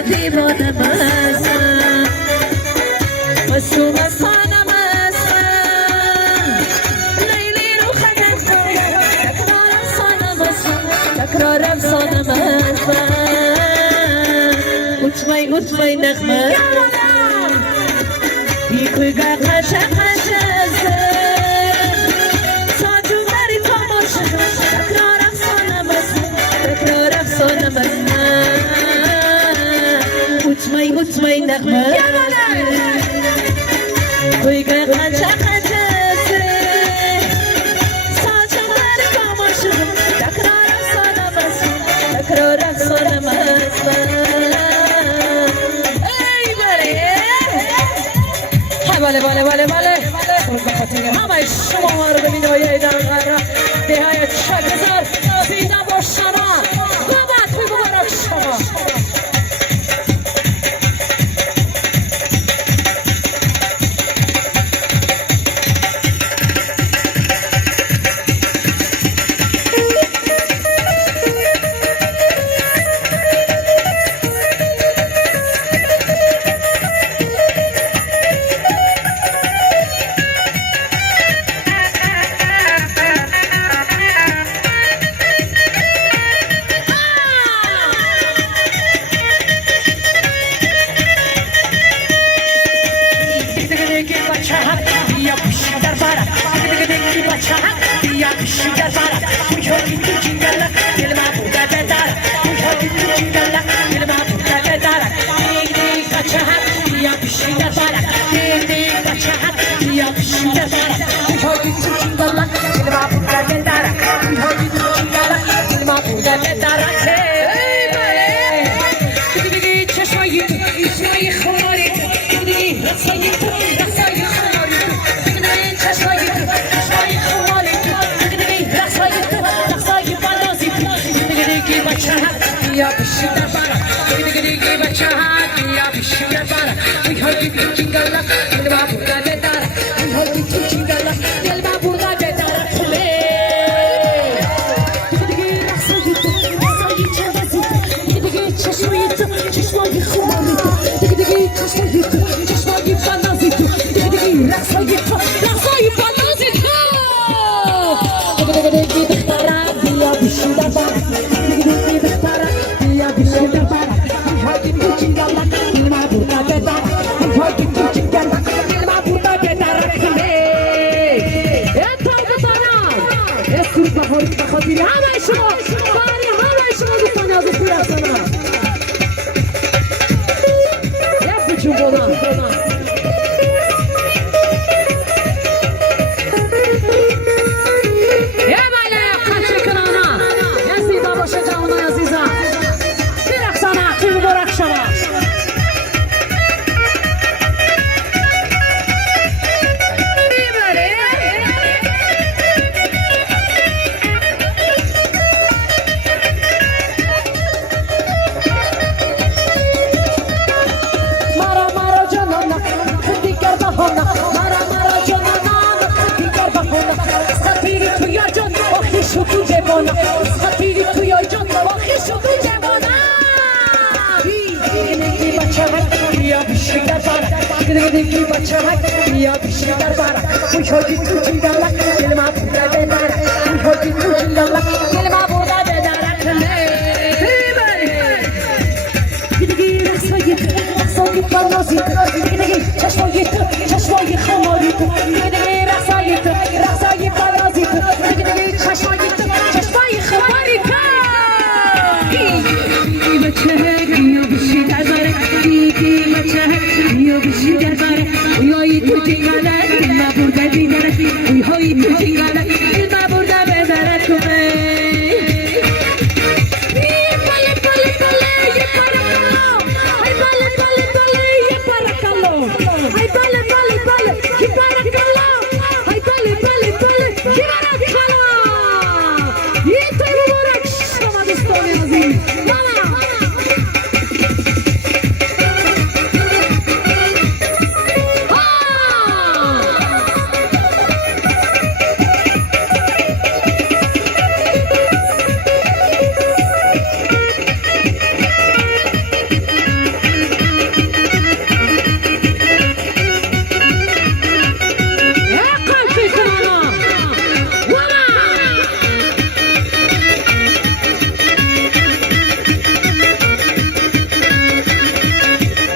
دیوانه مستم مستو مستانه مستم لیلی رو خدت تکرار افسانه مستم تکرار افسانه مستم اوتمای نغمه بیکویگه قشق قشقه ساجو بری تماشه تکرار افسانه مستم تکرار افسانه مستم اوتمای نغمه کویگه قشق قشقه ساجو بری تماشه تکرار افسانه مستم تکرار افسانه مستم بله بله بله بله همه شما ها رو ببین های دنگره دهایت شکزار سیده باشنا قوت بی مبارک شما Ya bişiler bara, gidi bachahat. Ya bişiler bara, we hold you chingala. Dilma burada bedara, we hold you chingala. Dilma burada bedara kule. Gidi raksayit, raksayit çabazit. Gidi çeşmayit, çeşmayit khumalit. Gidi çeşmayit, çeşmayit banazit. Gidi raksayit, raksayit banazit. Gidi bekhtara, ya bişiler bara. همه شما باری همه شما دوستان از پول افسانه یک بچون بودم یه بله قچه کنانا یه سیدا باشه جوانای عزیزم پول افسانه پول مبارک شما خطیری توی جان واخی شدو جوانا دیگه بچه ها بیا بیشی در بارا دیگه بچه ها بیا بیشی در بارا خوش هایی تو جنگلا دل ما بودا بدارا خوش هایی تو جنگلا دل ما بودا بدارا کله دیگه رقصایی پرنازی دیگه چشمایی خماری دیگه رقصایی پرنازی دیگه چشمایی